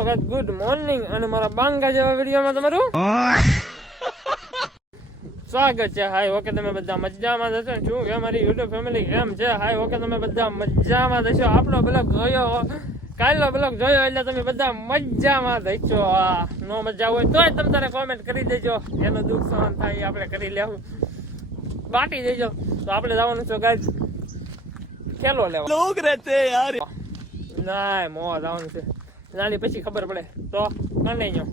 Hello guys good morning અને મારા બાંગા જેવા વિડીયોમાં તમારું? સ્વાગત છે હાય ઓકે તમે બધા મજામાં જશો શું કે મારી યુટ્યુબ ફેમિલી કેમ છે? હાય ઓકે તમે બધા મજામાં જશો આપણો બ્લોગ જોયો કાલનો બ્લોગ જોયો એટલે તમે બધા મજામાં જઈશો નો મજા હોય તોય તમે તારે કોમેન્ટ કરી દેજો. એનું દુઃખ સહન થાય આપણે કરી લેવું. બાટી દેજો. તો આપણે જવાનું છે ગાઈસ ખેલો લેવા. લોક રહેતે યાર ના મોં જવાનું છે. નાની પછી ખબર પડે. તો કન્ટિન્યુ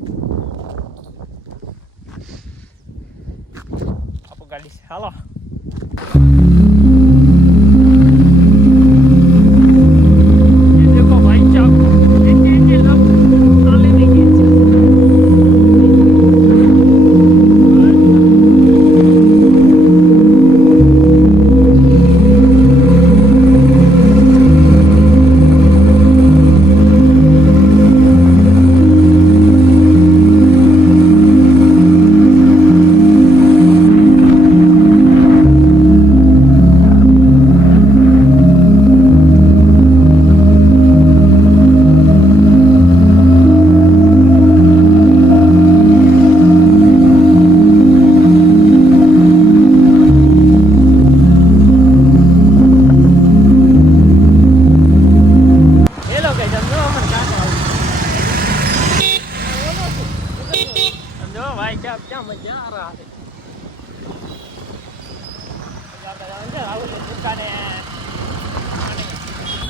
આપો ગાડી હાલો.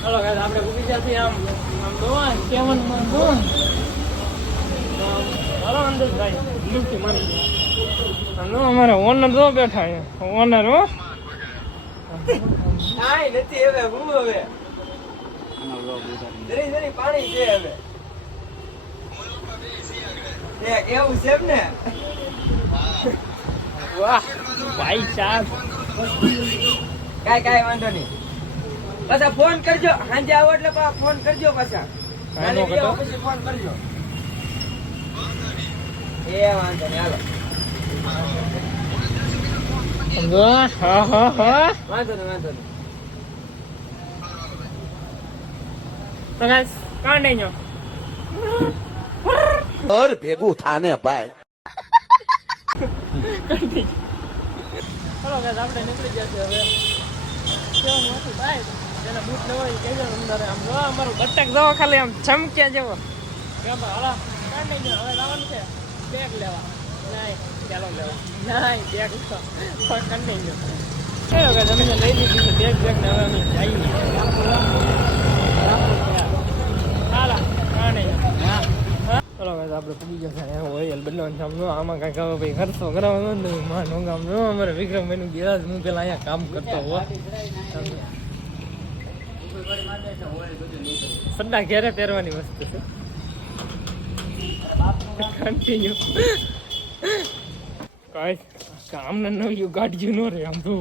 ચલો guys, આપણે ઊભી જશે આમ આમ જોવા કેવનમાં જોવા હલો અંદર ભાઈ લિફ્ટ મારી નો અમારા ઓનર જો બેઠા છે. ઓનર હો. કાંઈ નથી હવે હું હવે? જરી જરી પાણી છે હવે. એ એવું છે એમ ને? વાહ ભાઈ સાહેબ. કાંઈ કાંઈ વાંધો નહીં. પાછા ફોન કરજો. સાંજે આવો એટલે ફોન કરજો પાછા. ફોન કરજો. એ વાંધો નહીં હાલો. વાંધો નહીં વાંધો નહીં. તો. ઘર ભેગું થાને ભાઈ. ચલો આપણે નીકળી ગયા છે હવે. બહાર. જેના બૂટ લેવા એ કહેજો અંદર. આમ જો અમારું બટક જો ખાલી આમ ચમક્યા જેવો કેમ હાલો continue. હવે જવાનું છે બેગ લેવા નહીં ચાલો લેવા નહીં બેગ તો ગયો ચલો કે અમે લઈ લીધી છે બેગ બેગ ને હવે અમે હાલો. હા આપણે પૂરી ગયા છે ઓઇલ છે આમ જો આમાં કાંઈક હવે ભાઈ ખર્ચો કરાવવાનો ને માં નો કામ નો અમારે વિક્રમનું ગેરાજ હું પેલા અહીંયા કામ કરતો હો સદ્દા ઘેરે પહેરવાની વસ્તુ છે કન્ટિન્યુ કાંઈ કામને નવી ગાડીયું નો રે આમ તો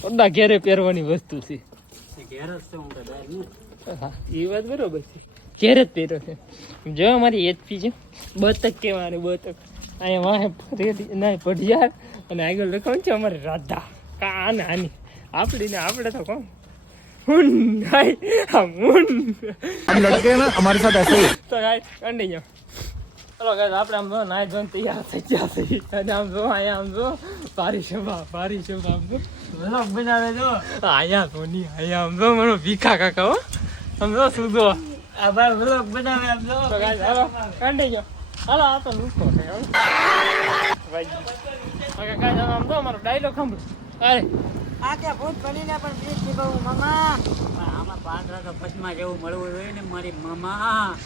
સદ્દા ઘેરે પહેરવાની વસ્તુ છે હા એ વાત બરોબર છે ઘેર જ પહેર્યો છે. જો અમારી એચપી છે. બતક કહેવાય બતક. અહીંયા વાહે ફરી ના ભઢિયાર અને આગળ લખવાનું છે અમારે રાધા. કાન આની આપણી ને આપણે તો કોણ? અમારી સાથે તો કંડી જાઓ ચલો આપણે આમ જો નાય ધોન તૈયાર થઈ ગયા છે આમ જો અહીંયા આમ જો ભારી શોભા ભારી શોભા આમ જો મતલબ બનાવે જો. અહીંયા ધોની અહીંયા આમ જો મારો ભીખા કાકા હો. આમ સુધો આ ભાઈ વ્લોગ બનાવે આમ જો. તો ગાય હાલો કંડી જાઓ હાલો આ તો લૂકો છે હો ભાઈ ઓકે ગાય આમ જો મારો ડાયલોગ સાંભળો. અરે આ કે ભૂત બનીને પણ થી બહુ મામા. આમાં પાંદરા તો પચમાં જેવું મળવું જોઈએ ને મારી મામા.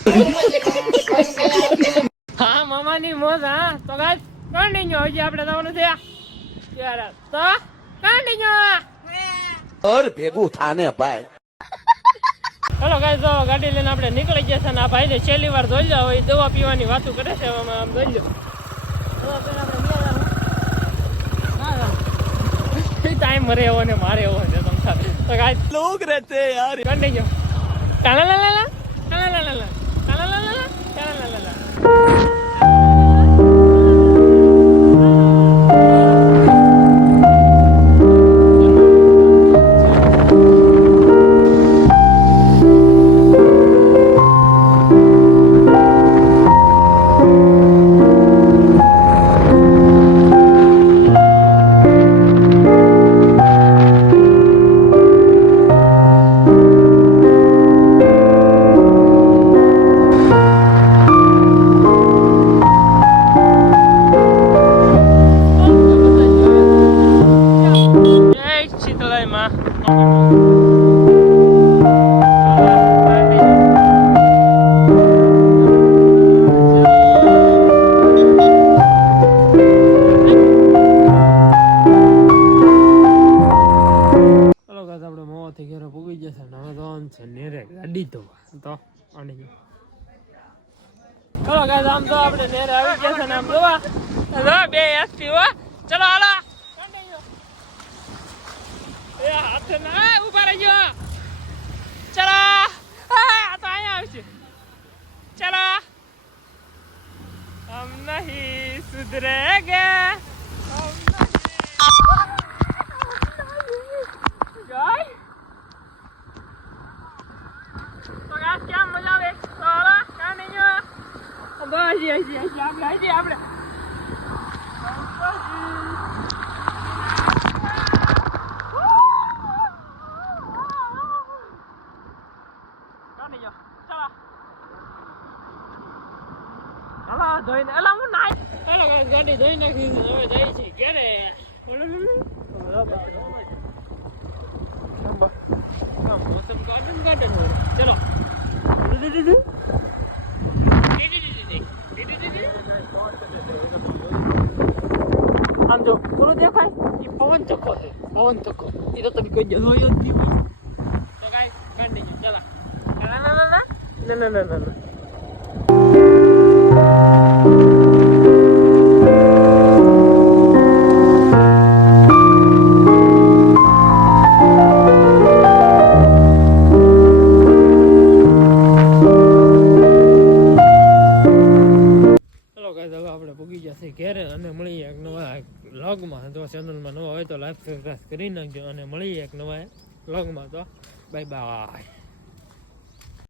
હા મામાની મોજ હા. તો ગાઈસ ગયો હજી આપણે જવાનું છે ત્યારે તો કન્ટિન્યુ ઘર ભેગું થાને ભાઈ. ચલો ગાય તો ગાડી લઈને આપણે નીકળી ગયા છે ને આ ભાઈ ભાઈને છેલ્લી વાર જોઈ લો એ દવા પીવાની વાતો કરે છે આમ જોઈ લો ટાઈમ મરે એવો ને મારે એવો છે તમારે તો ગાય લોક રહેતે યાર કંડી ગયો ટાલા લાલા ટાલા લાલા ટાલા લાલા ટાલા લાલા માં તો આની ચલો ગાઈસ, આમ તો આપણે નેર આવી ગયા છે ને આમ જોવા. ચલો બે એસપી હો. ચલો, હાલો. ના ઊભા રહેજો ચલો આ તો અહીંયા આવશે ચલો હમ નહીં સુધરે ગયા બસ આપણે આપણે હાલો ધોઈને. એલા હું નાઈ ગાઈસ ગાડી ધોઈ નાખી હવે જાય છે ઘરે. મોસમ ગાર્ડન ગાર્ડન ચલો આમ જો પૂરો દેખાય? એ પવન ચક્કો છે. પવન ચક્કો એ તો તમે કોઈ જોયો જ નહીં હોય. તો ગાઈસ કન્ટિન્યુ ચલા. ના ના ના. ના ના ના ના ના. નવા જો ચેનલમાં નવા હોય તો લાઈક સબસ્ક્રાઈબ કરી નાખજો અને મળીએ એક નવા લોગમાં તો. Bye bye